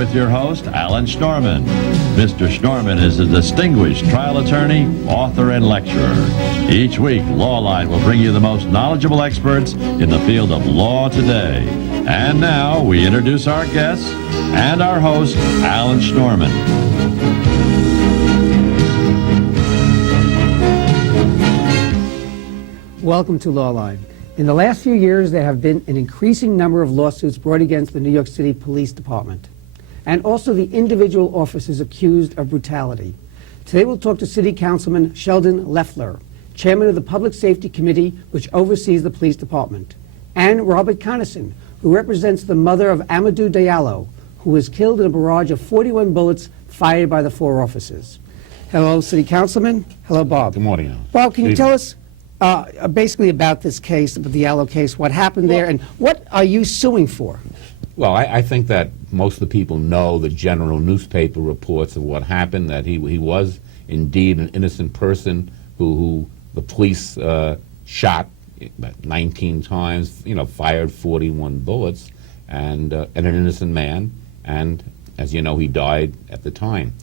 with your host, Alan Schnorman. Mr. Schnorman is a distinguished trial attorney, author, and lecturer. Each week, Lawline will bring you the most knowledgeable experts in the field of law today. And now, we introduce our guests and our host, Alan Schnorman. Welcome to Lawline. In the last few years, there have been an increasing number of lawsuits brought against the New York City Police Department, and also the individual officers accused of brutality. Today we'll talk to City Councilman Sheldon Loeffler, Chairman of the Public Safety Committee, which oversees the Police Department, and Robert Conason, who represents the mother of Amadou Diallo, who was killed in a barrage of 41 bullets fired by the four officers. Hello, City Councilman. Hello, Bob. Good morning, Alan. Bob, can you tell us basically about this case, the Diallo case, what happened there, and what are you suing for? Well, I think that most of the people know the general newspaper reports of what happened, that he was indeed an innocent person who the police shot about 19 times, fired 41 bullets, and an innocent man, and as you know, he died at the time.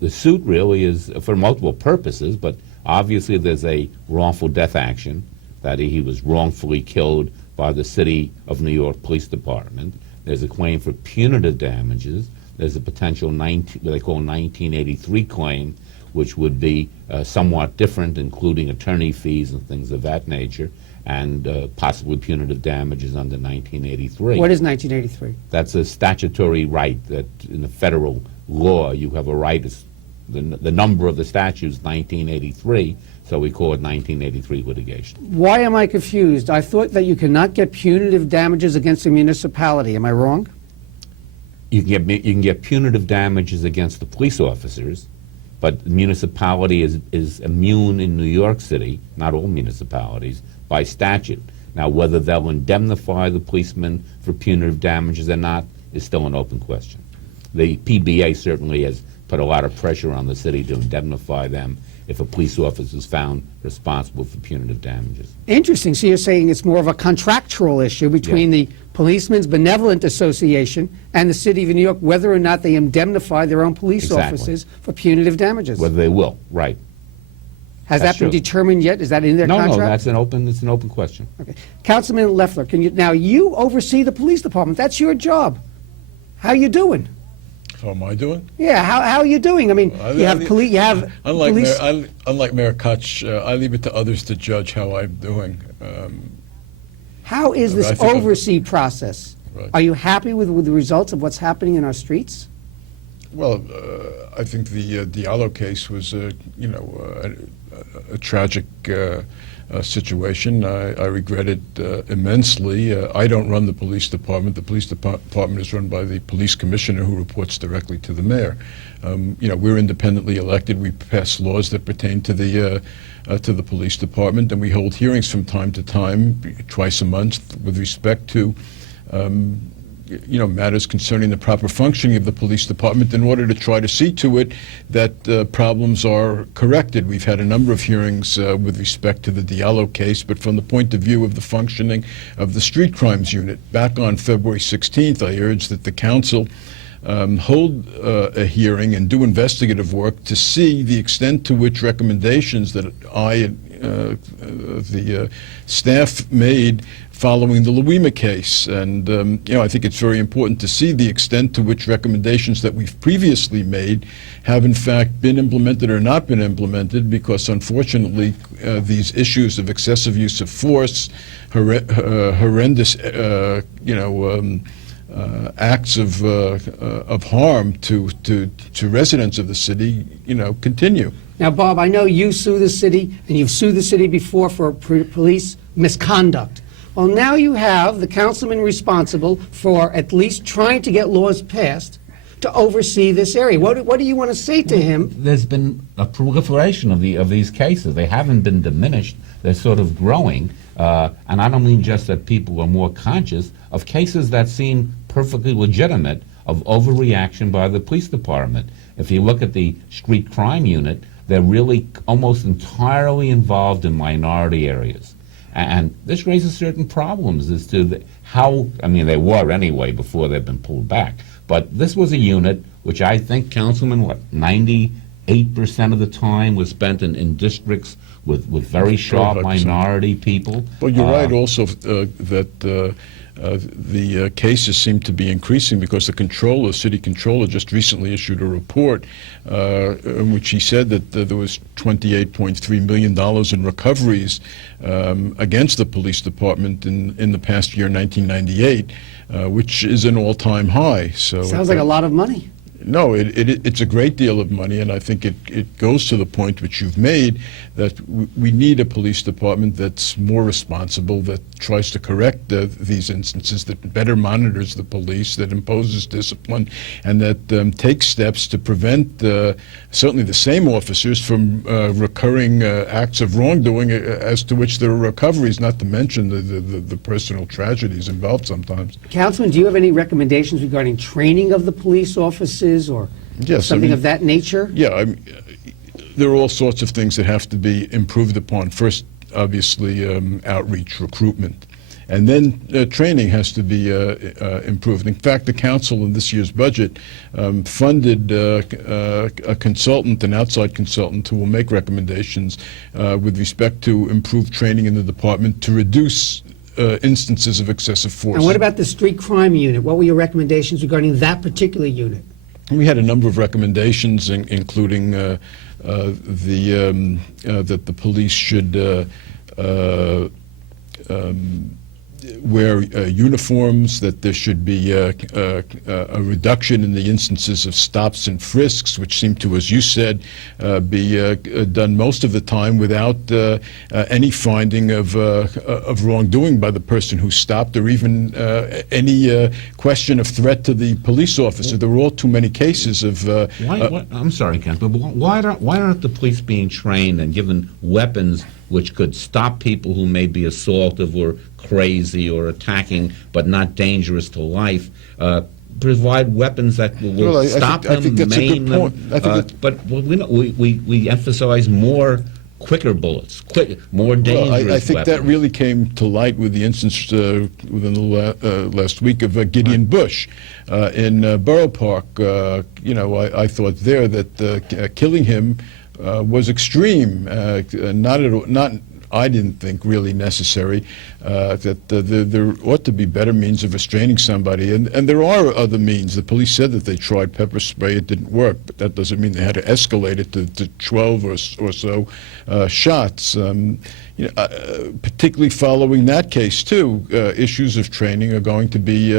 The suit really is for multiple purposes, but obviously there's a wrongful death action, that he was wrongfully killed by the City of New York Police Department. There's a claim for punitive damages. There's a potential what they call 1983 claim, which would be somewhat different, including attorney fees and things of that nature, and possibly punitive damages under 1983. What is 1983? That's a statutory right that in the federal law you have a right. The number of the statute is 1983, so we call it 1983 litigation. Why am I confused? I thought that you cannot get punitive damages against a municipality. Am I wrong? You can get punitive damages against the police officers, but the municipality is immune in New York City, not all municipalities, by statute. Now, whether they'll indemnify the policemen for punitive damages or not is still an open question. The PBA certainly has put a lot of pressure on the city to indemnify them if a police officer is found responsible for punitive damages. Interesting. So you're saying it's more of a contractual issue between the Policemen's Benevolent Association and the City of New York, whether or not they indemnify their own police officers for punitive damages. Whether they will, right. Has that been determined yet? Is that in their contract? No, it's an open question. Okay. Councilman Loeffler, now you oversee the police department. That's your job. How are you doing? How am I doing? Yeah, how are you doing? I mean, Unlike Mayor Koch, I leave it to others to judge how I'm doing. How is this oversee process? Right. Are you happy with the results of what's happening in our streets? Well, I think the Diallo case was, a tragic situation. I regret it immensely. I don't run the police department. The police department is run by the police commissioner, who reports directly to the mayor. We're independently elected. We pass laws that pertain to the police department, and we hold hearings from time to time, twice a month, with respect to matters concerning the proper functioning of the police department, in order to try to see to it that problems are corrected. We've had a number of hearings with respect to the Diallo case, but from the point of view of the functioning of the street crimes unit. Back on February 16th, I urged that the council hold a hearing and do investigative work to see the extent to which recommendations that I and the staff made following the Louima case. And I think it's very important to see the extent to which recommendations that we've previously made have in fact been implemented or not been implemented, because unfortunately these issues of excessive use of force, horrendous acts of harm to residents of the city, continue. Now, Bob, I know you sue the city, and you've sued the city before for police misconduct. Well, now you have the councilman responsible for at least trying to get laws passed to oversee this area. What do you want to say to him? There's been a proliferation of these cases. They haven't been diminished. They're sort of growing. And I don't mean just that people are more conscious of cases that seem perfectly legitimate of overreaction by the police department. If you look at the street crime unit, they're really almost entirely involved in minority areas. And this raises certain problems as to how, I mean, they were anyway before they've been pulled back. But this was a unit which I think, Councilman, 98% of the time was spent in districts with very sharp 100%. minority people. Well, you're right also that the cases seem to be increasing because the city controller, just recently issued a report in which he said that there was $28.3 million in recoveries against the police department in the past year, 1998, which is an all-time high. So Sounds like a lot of money. No, it's a great deal of money, and I think it goes to the point which you've made, that we need a police department that's more responsible, that tries to correct these instances, that better monitors the police, that imposes discipline, and that takes steps to prevent certainly the same officers from recurring acts of wrongdoing as to which there are recoveries, not to mention the personal tragedies involved sometimes. Councilman, do you have any recommendations regarding training of the police officers or Yes, something of that nature? Yeah, there are all sorts of things that have to be improved upon. First, obviously, outreach, recruitment. And then training has to be improved. In fact, the council in this year's budget funded a consultant, an outside consultant, who will make recommendations with respect to improved training in the department to reduce instances of excessive force. And what about the street crime unit? What were your recommendations regarding that particular unit? We had a number of recommendations, including that the police should wear uniforms, that there should be a reduction in the instances of stops and frisks, which seem to, as you said, be done most of the time without any finding of wrongdoing by the person who stopped, or even any question of threat to the police officer. There were all too many cases of... I'm sorry, Councilman, but why aren't the police being trained and given weapons which could stop people who may be assaultive or crazy or attacking, but not dangerous to life? Provide weapons that will stop them, maim them. But we emphasize more quicker bullets, more dangerous I think weapons. that really came to light with the instance within the last week of Gideon Bush in Borough Park. I thought there that killing him was extreme, not I didn't think really necessary, that there ought to be better means of restraining somebody, and there are other means. The police said that they tried pepper spray, it didn't work, but that doesn't mean they had to escalate it to 12 or so shots. Particularly following that case, too, issues of training are going to be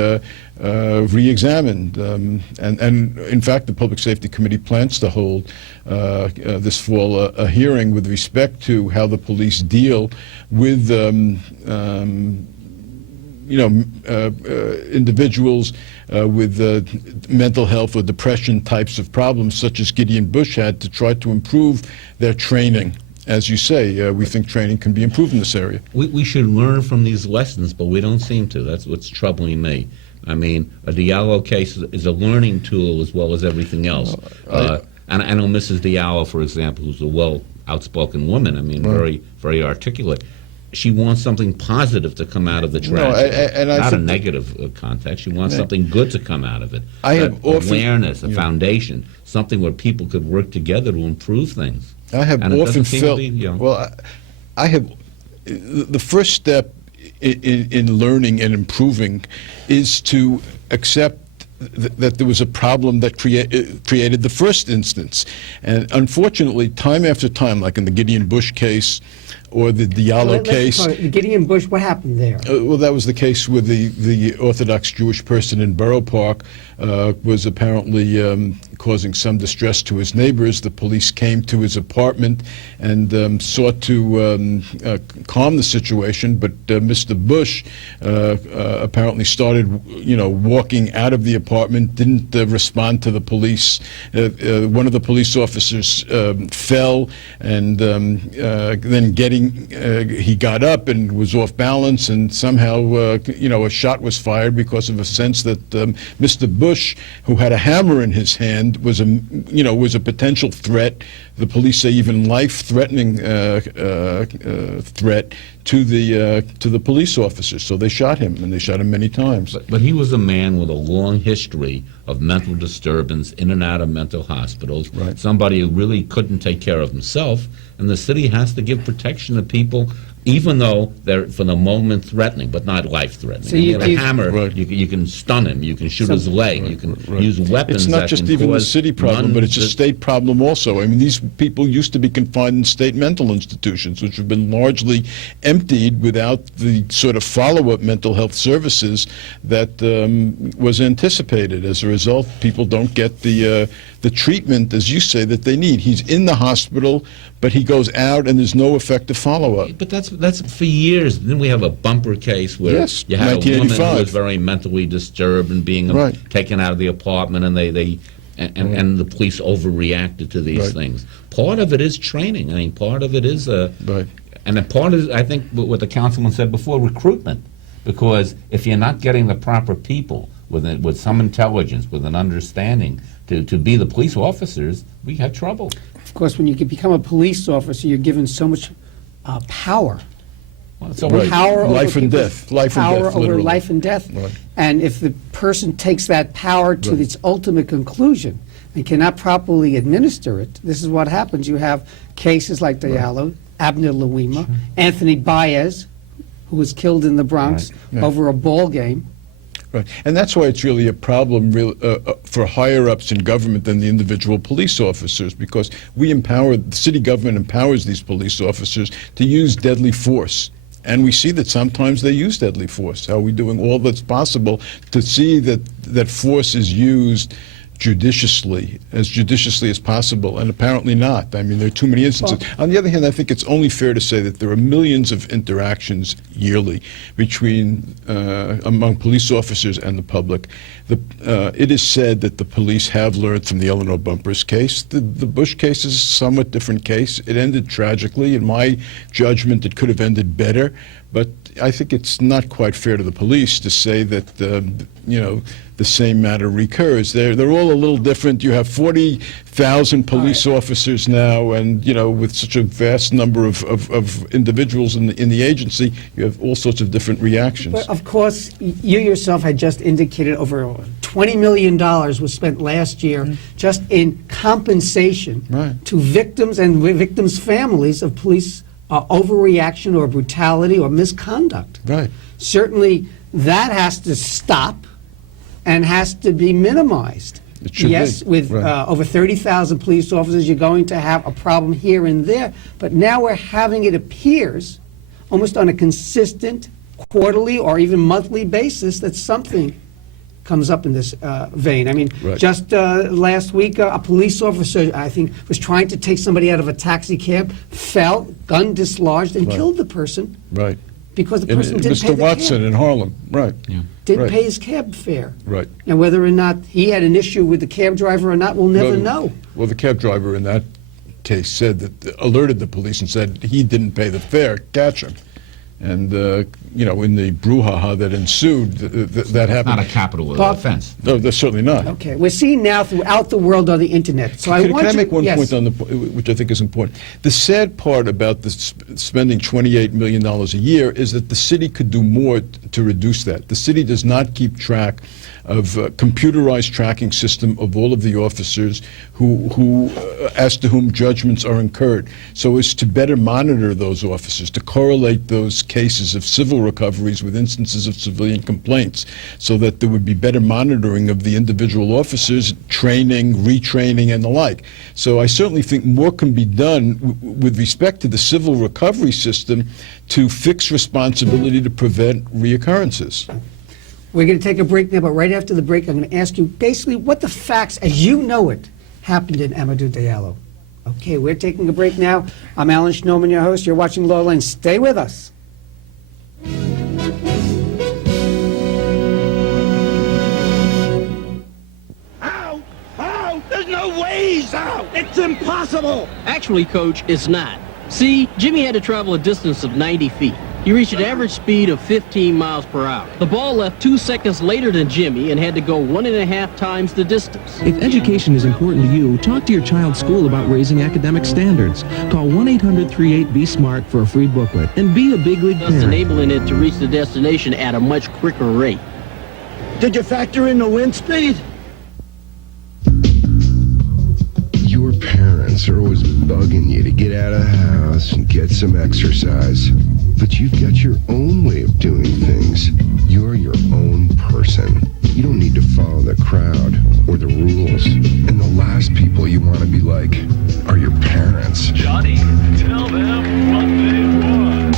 re-examined. And in fact, the Public Safety Committee plans to hold this fall a hearing with respect to how the police deal with individuals with mental health or depression types of problems, such as Gideon Bush had, to try to improve their training. As you say, we think training can be improved in this area. We should learn from these lessons, but we don't seem to. That's what's troubling me. I mean, a Diallo case is a learning tool as well as everything else. And I know Mrs. Diallo, for example, who's a outspoken woman, I mean, very, very articulate. She wants something positive to come out of the tragedy, not a negative context. She wants something good to come out of it. I have awareness, a foundation, something where people could work together to improve things. I have often felt, I have, the first step in learning and improving is to accept that there was a problem that created the first instance. And unfortunately, time after time, like in the Gideon Bush case or the Diallo case. The Gideon Bush, what happened there? Well, that was the case with the Orthodox Jewish person in Borough Park was apparently causing some distress to his neighbors. The police came to his apartment and sought to calm the situation, but Mr. Bush apparently started, walking out of the apartment, didn't respond to the police. One of the police officers fell, and then he got up and was off balance, and somehow, a shot was fired because of a sense that Mr. Bush, who had a hammer in his hand, was a potential threat the police say even life-threatening threat to the police officers. So they shot him, and they shot him many times. But he was a man with a long history of mental disturbance, in and out of mental hospitals. Right. Somebody who really couldn't take care of himself, and the city has to give protection to people, even though they're for the moment threatening, but not life-threatening. So you- With a hammer, Right. you can stun him, you can shoot his leg, you can use weapons. It's not that just can even the cause city problem, but it's a state problem also. I mean, these people used to be confined in state mental institutions, which have been largely emptied without the sort of follow-up mental health services that was anticipated. As a result, people don't get the treatment, as you say, that they need. He's in the hospital, but he goes out and there's no effective follow-up. But that's for years. Then we have a bumper case where Yes, you had a woman who 1985. was very mentally disturbed and being Right. taken out of the apartment, and and the police overreacted to these Right. things. Part of it is training. I mean, part of it is Right. and a part is, I think, what the councilman said before, recruitment. Because if you're not getting the proper people with some intelligence, with an understanding to be the police officers, we have trouble. Of course, when you become a police officer, you're given so much power. Well, so Right. Power over Life and people's- death. Life and power death, over literally. life and death. Right. And if the person takes that power to Right. its ultimate conclusion and cannot properly administer it, this is what happens. You have cases like Diallo, Abner Louima, Anthony Baez, who was killed in the Bronx Right. over a ball game. Right, and that's why it's really a problem for higher-ups in government than the individual police officers, because the city government empowers these police officers to use deadly force. And we see that sometimes they use deadly force. Are we doing all that's possible to see that force is used judiciously as possible? And apparently not. I mean, there are too many instances. On the other hand, I think it's only fair to say that there are millions of interactions yearly between among police officers and the public. It is said that the police have learned from the Eleanor Bumpers case. The Bush case is a somewhat different case. It ended tragically. In my judgment, it could have ended better. But I think it's not quite fair to the police to say that the same matter recurs. They're all a little different. You have 40,000 police officers now, and with such a vast number of individuals in the agency, you have all sorts of different reactions. But of course, you yourself had just indicated over $20 million was spent last year just in compensation Right. to victims and victims' families of police overreaction or brutality or misconduct. Right. Certainly, that has to stop and has to be minimized. It should yes, be. with Right. over 30,000 police officers, you're going to have a problem here and there. But now we're having, it appears, almost on a consistent quarterly or even monthly basis that something comes up in this vein. I mean, Right. just last week, a police officer, I think, was trying to take somebody out of a taxi cab, fell, gun dislodged, and Right. killed the person Right. because the And, person didn't pay Mr. the Watson cab. in Harlem. Right. Didn't Right. pay his cab fare. Right. And whether or not he had an issue with the cab driver or not, we'll never know. Well, the cab driver in that case said that, alerted the police and said he didn't pay the fare, catch him. And, in the brouhaha that ensued, that happened. Not a capital Bob- offense. No, that's certainly not. Okay, we're seeing now throughout the world on the internet. So I Can want I you- make one yes. point on which I think is important? The sad part about the spending $28 million a year is that the city could do more to reduce that. The city does not keep track of a computerized tracking system of all of the officers as to whom judgments are incurred, so as to better monitor those officers, to correlate those cases of civil recoveries with instances of civilian complaints, so that there would be better monitoring of the individual officers, training, retraining, and the like. So I certainly think more can be done with respect to the civil recovery system to fix responsibility to prevent reoccurrences. We're going to take a break now, but right after the break, I'm going to ask you basically what the facts, as you know it, happened in Amadou Diallo. Okay, we're taking a break now. I'm Alan Schnorman, your host. You're watching Lawline. Stay with us. Out! Out! There's no ways out! It's impossible! Actually, Coach, it's not. See, Jimmy had to travel a distance of 90 feet. He reached an average speed of 15 miles per hour. The ball left 2 seconds later than Jimmy and had to go 1.5 times the distance. If education is important to you, talk to your child's school about raising academic standards. Call 1-800-38-BE-SMART for a free booklet and be a big league Thus parent. enabling it to reach the destination at a much quicker rate. Did you factor in the wind speed? Your parents are always bugging you to get out of the house and get some exercise. But you've got your own way of doing things. You're your own person. You don't need to follow the crowd or the rules. And the last people you want to be like are your parents. Johnny, tell them what they want.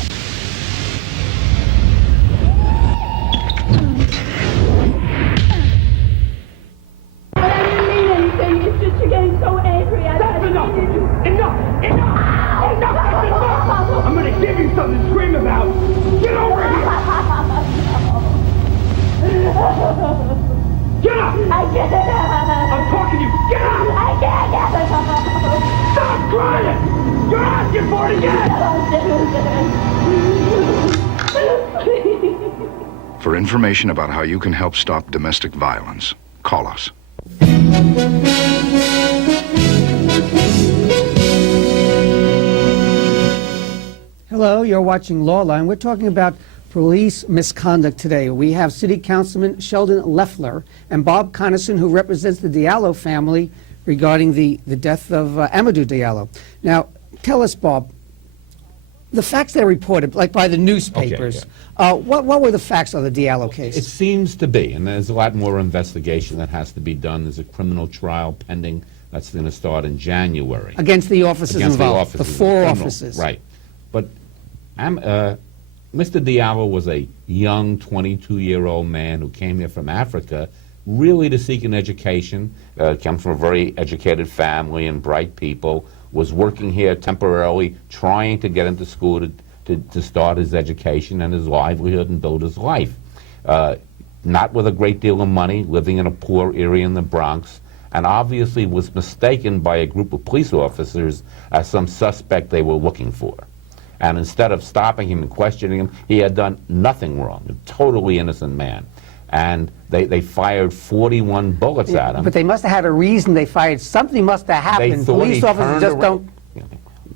You're getting so angry. That's enough! Enough! Enough! Enough! That's enough! I'm gonna give you something to scream about! Get over here! Get up! I can't. I'm talking to you! Get up! I can't get it. Stop crying! You're asking for it again! For information about how you can help stop domestic violence, call us. Hello, you're watching Lawline. We're talking about police misconduct today. We have City Councilman Sheldon Loeffler and Bob Conason, who represents the Diallo family regarding the death of Amadou Diallo. Now, tell us, Bob, the facts that are reported, like by the newspapers, what were the facts on the Diallo case? It seems to be, and there's a lot more investigation that has to be done. There's a criminal trial pending that's going to start in January. Against the officers Against the involved, officers, the four criminal, officers. Right. But Mr. Diallo was a young 22-year-old man who came here from Africa really to seek an education, comes from a very educated family and bright people, was working here temporarily, trying to get into school to start his education and his livelihood and build his life. Not with a great deal of money, living in a poor area in the Bronx, and obviously was mistaken by a group of police officers as some suspect they were looking for. And instead of stopping him and questioning him, he had done nothing wrong, a totally innocent man. And they fired 41 bullets at him. But they must have had a reason they fired. Something must have happened. Police officers just don't...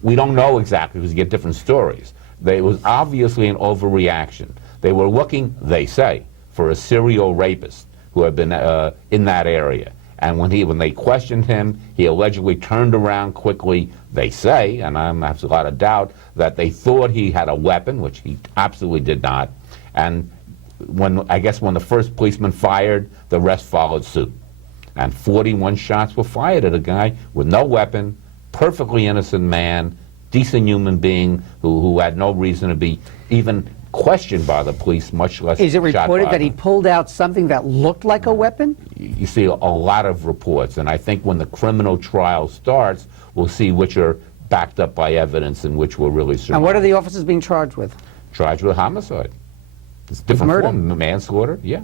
We don't know exactly because you get different stories. It was obviously an overreaction. They were looking, they say, for a serial rapist who had been in that area. And when they questioned him, he allegedly turned around quickly. They say, and I have a lot of doubt, that they thought he had a weapon, which he absolutely did not. And when the first policeman fired, the rest followed suit. And 41 shots were fired at a guy with no weapon, perfectly innocent man, decent human being who had no reason to be even questioned by the police, much less Is it shot reported by that he them. pulled out something that looked like a weapon? You see a lot of reports, and I think when the criminal trial starts, we'll see which are backed up by evidence and which were really surmised. And what are the officers being charged with? Charged with homicide. It's a different murder. form, manslaughter, yeah.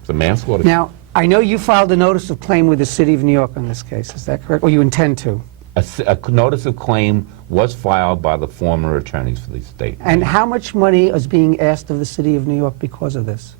It's a manslaughter. Now, I know you filed a notice of claim with the City of New York on this case. Is that correct? Or you intend to? A notice of claim was filed by the former attorneys for the state. And how much money is being asked of the City of New York because of this?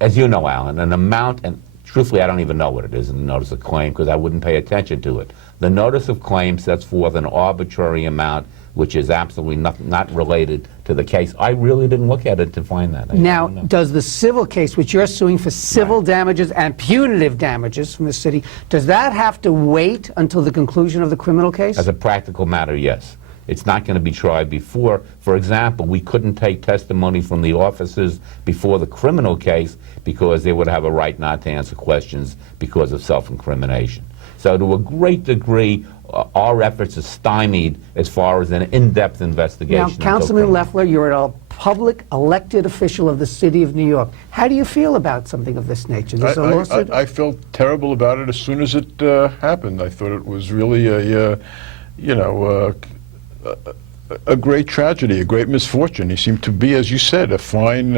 As you know, Alan, an amount, and truthfully I don't even know what it is in the notice of claim because I wouldn't pay attention to it. The notice of claim sets forth an arbitrary amount which is absolutely not related to the case. I really didn't look at it to find that. Now, does the civil case, which you're suing for civil damages and punitive damages from the city, does that have to wait until the conclusion of the criminal case? As a practical matter, yes. It's not going to be tried before. For example, we couldn't take testimony from the officers before the criminal case because they would have a right not to answer questions because of self-incrimination. So to a great degree, our efforts are stymied as far as an in-depth investigation. Now, Councilman Loeffler, you're a public elected official of the City of New York. How do you feel about something of this nature? There's a lawsuit? I felt terrible about it as soon as it happened. I thought it was really a great tragedy, a great misfortune. He seemed to be, as you said, a fine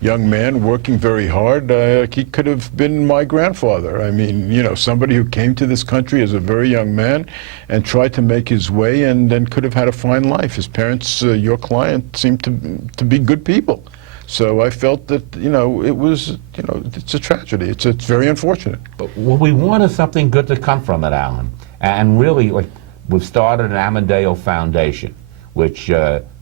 young man working very hard. He could have been my grandfather. I mean, you know, somebody who came to this country as a very young man and tried to make his way and then could have had a fine life. His parents, your client, seemed to be good people. So I felt that, you know, it was, you know, it's a tragedy. It's very unfortunate. But what we want is something good to come from it, Alan. And really, like, we've started an Amadeo Foundation, which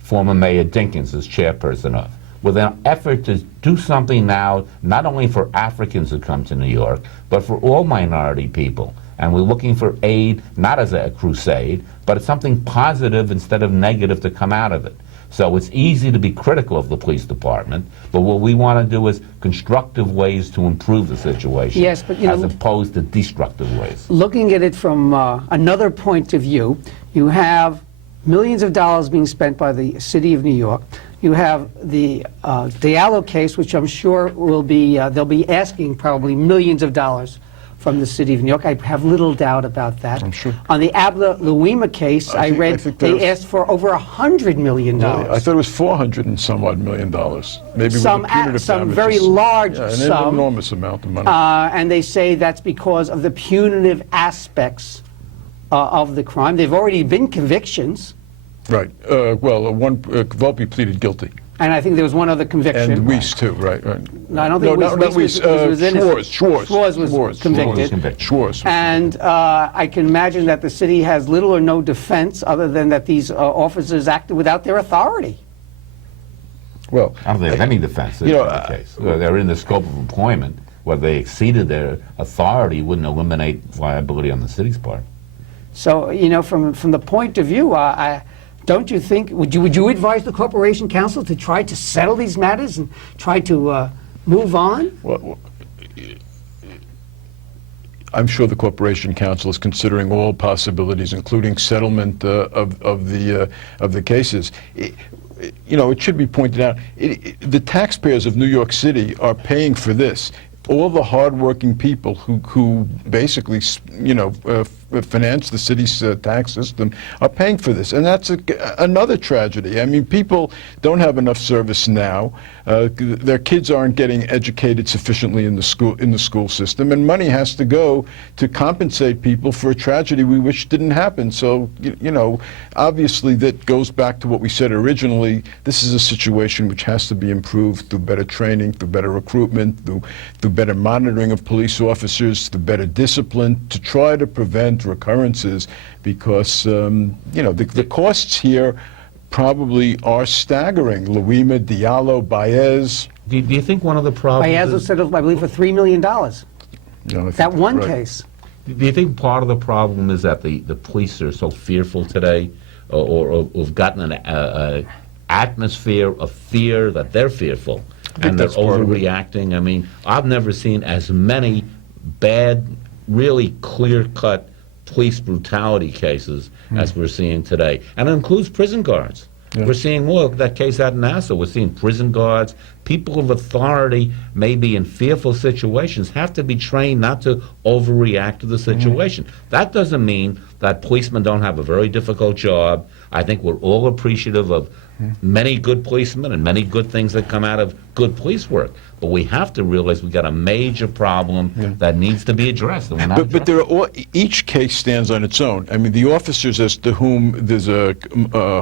former Mayor Dinkins is chairperson of, with an effort to do something now, not only for Africans who come to New York, but for all minority people. And we're looking for aid, not as a crusade, but it's something positive instead of negative to come out of it. So it's easy to be critical of the police department, but what we want to do is constructive ways to improve the situation, yes, but, you know, as opposed to destructive ways. Looking at it from another point of view, you have millions of dollars being spent by the city of New York. You have the Diallo case, which I'm sure will be, they'll be asking probably millions of dollars from the city of New York. I have little doubt about that. I'm sure. On the Abla Louima case, I read they asked for over $100 million. I thought it was $400 and some odd million. Maybe Some with the punitive some damages. very large an sum. enormous amount of money. And they say that's because of the punitive aspects of the crime. They've already been convictions. Right. Volpe pleaded guilty. And I think there was one other conviction. And Weiss, too, right. No, I don't think Weiss was innocent. Schwarz was convicted. Schwarz. And I can imagine that the city has little or no defense other than that these officers acted without their authority. Well, I don't think there's any defense in that case. They're in the scope of employment. Whether they exceeded their authority wouldn't eliminate liability on the city's part. So, you know, from the point of view, don't you think, would you advise the Corporation Council to try to settle these matters and try to move on? Well, I'm sure the Corporation Council is considering all possibilities, including settlement of the cases. You know, it should be pointed out, the taxpayers of New York City are paying for this. All the hardworking people who basically, you know, finance the city's tax system are paying for this, and that's another tragedy. I mean, people don't have enough service now. Their kids aren't getting educated sufficiently in the school system, and money has to go to compensate people for a tragedy we wish didn't happen. So, you know, obviously that goes back to what we said originally. This is a situation which has to be improved through better training, through better recruitment, through better monitoring of police officers, through better discipline, to try to prevent recurrences, because you know, the costs here probably are staggering. Louima, Diallo, Baez. Do you think one of the problems Baez was settled, I believe, for $3 million. No, That one right. case. Do you think part of the problem is that the police are so fearful today, or have gotten an atmosphere of fear that they're fearful and they're overreacting? I mean, I've never seen as many bad, really clear-cut police brutality cases as we're seeing today. And it includes prison guards. Yeah. We're seeing more of that case out in Nassau. We're seeing prison guards, people of authority, maybe in fearful situations, have to be trained not to overreact to the situation. That doesn't mean that policemen don't have a very difficult job. I think we're all appreciative of many good policemen and many good things that come out of good police work. But we have to realize we've got a major problem that needs to be addressed. And we're not but there are each case stands on its own. I mean, the officers as to whom there's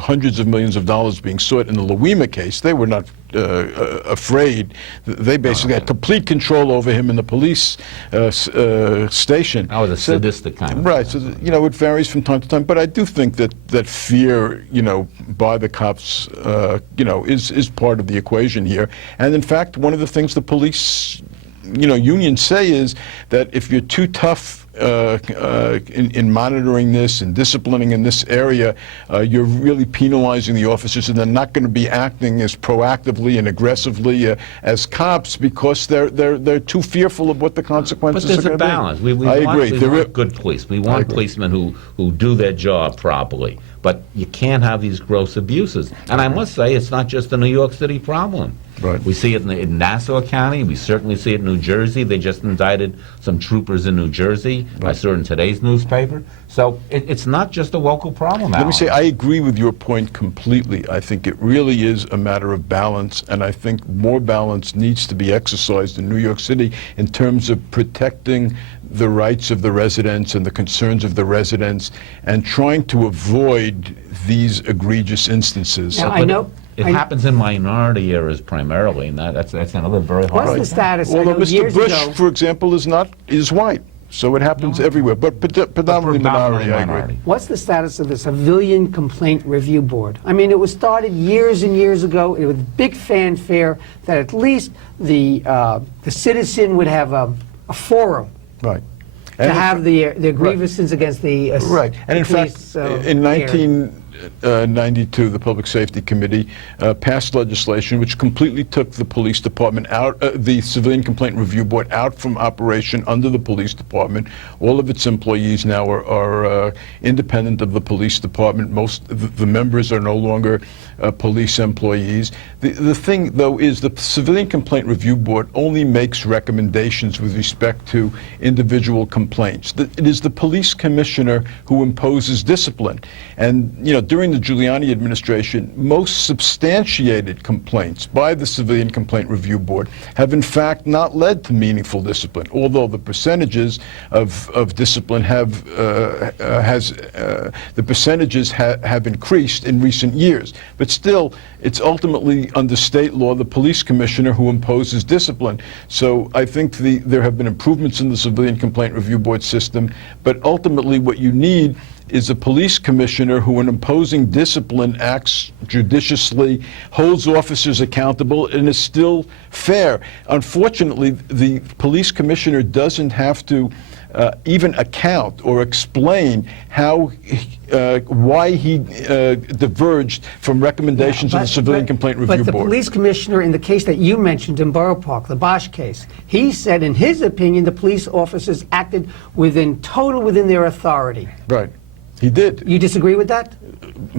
hundreds of millions of dollars being sought in the Louima case, they were not afraid. They basically had complete control over him in the police station. That was a sadistic kind of right. So, you know, it varies from time to time. But I do think that fear, you know, by the cops, you know, is part of the equation here. And in fact, one of the things the police, you know, unions say is that if you're too tough in monitoring this and disciplining in this area, you're really penalizing the officers, and they're not going to be acting as proactively and aggressively as cops because they're too fearful of what the consequences are going to be. But there's a balance. We want good police. We want policemen who do their job properly. But you can't have these gross abuses. And I must say, it's not just a New York City problem. Right. We see it in Nassau County. We certainly see it in New Jersey. They just indicted some troopers in New Jersey. I saw it in today's newspaper. So it's not just a local problem. Let me say, I agree with your point completely. I think it really is a matter of balance, and I think more balance needs to be exercised in New York City in terms of protecting the rights of the residents and the concerns of the residents and trying to avoid these egregious instances. Now, I know. It happens in minority areas primarily, and that's another very hard. What's the status? I Although know Mr. years Bush, ago- for example, is white, so it happens everywhere, but predominantly minority, I agree. What's the status of the Civilian Complaint Review Board? I mean, it was started years and years ago with big fanfare that at least the citizen would have a forum Right. to have their grievances against the Right. And in police, fact, in 1992, the Public Safety Committee passed legislation which completely took the police department out, the Civilian Complaint Review Board out from operation under the police department. All of its employees now are independent of the police department. Most of the members are no longer police employees. The thing, though, is the Civilian Complaint Review Board only makes recommendations with respect to individual complaints. It is the police commissioner who imposes discipline. And, you know, during the Giuliani administration, most substantiated complaints by the Civilian Complaint Review Board have in fact not led to meaningful discipline, although the percentages of discipline have increased in recent years. But still, it's ultimately under state law the police commissioner who imposes discipline. So I think there have been improvements in the Civilian Complaint Review Board system, but ultimately what you need is a police commissioner who, in imposing discipline, acts judiciously, holds officers accountable, and is still fair. Unfortunately, the police commissioner doesn't have to even account or explain why he diverged from recommendations of the Civilian Complaint Review Board. But the police commissioner in the case that you mentioned in Borough Park, the Bosch case, he said in his opinion the police officers acted within their authority. Right. He did. You disagree with that?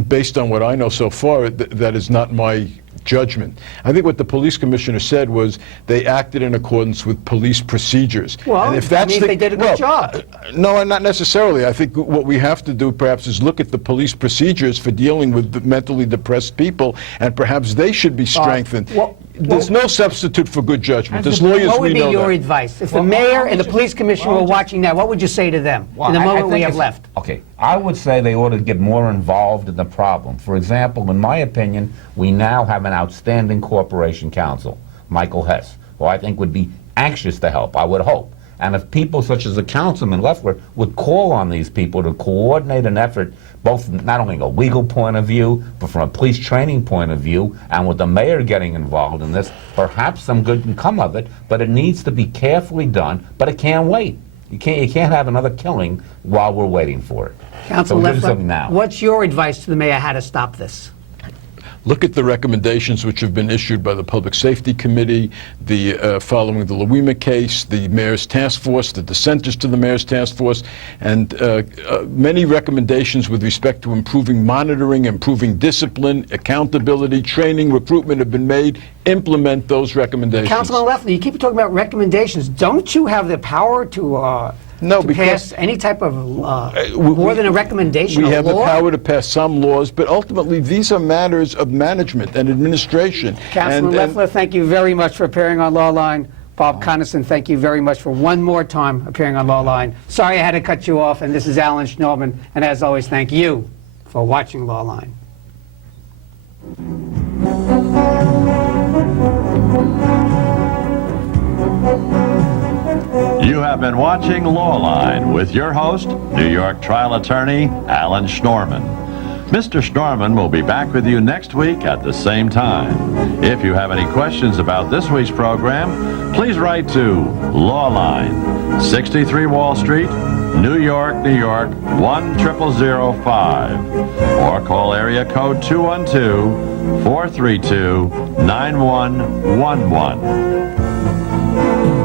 Based on what I know so far, that is not my judgment. I think what the police commissioner said was they acted in accordance with police procedures. Well, and if that that's means they did a good job. No, not necessarily. I think what we have to do perhaps is look at the police procedures for dealing with the mentally depressed people, and perhaps they should be strengthened. There's no substitute for good judgment. As lawyers, what would we be know your that. advice? If the mayor and the police commissioner were watching now, what would you say to them in the moment we have left? Okay, I would say they ought to get more involved in the problem. For example, in my opinion, we now have an outstanding corporation counsel, Michael Hess, who I think would be anxious to help, I would hope. And if people such as the councilman Leffler would call on these people to coordinate an effort, both not only a legal point of view, but from a police training point of view, and with the mayor getting involved in this, perhaps some good can come of it, but it needs to be carefully done, but it can't wait. You can't have another killing while we're waiting for it. Councilman So Leffler, now. what's your advice to the mayor how to stop this? Look at the recommendations which have been issued by the Public Safety Committee, following the Louima case, the Mayor's Task Force, the dissenters to the Mayor's Task Force, and many recommendations with respect to improving monitoring, improving discipline, accountability, training, recruitment have been made. Implement those recommendations. Councilman Leffler, you keep talking about recommendations. Don't you have the power to pass any type of more than a recommendation? We have the law? power to pass some laws, but ultimately these are matters of management and administration. Councilman Leffler, thank you very much for appearing on Lawline. Bob Coniston, thank you very much for one more time appearing on Lawline. Sorry I had to cut you off, and this is Alan Schnorman, and as always, thank you for watching Lawline. You have been watching Lawline with your host, New York trial attorney Alan Schnorman. Mr. Schnorman will be back with you next week at the same time. If you have any questions about this week's program, please write to Lawline, 63 Wall Street, New York, New York, 10005, or call area code 212-432-9111.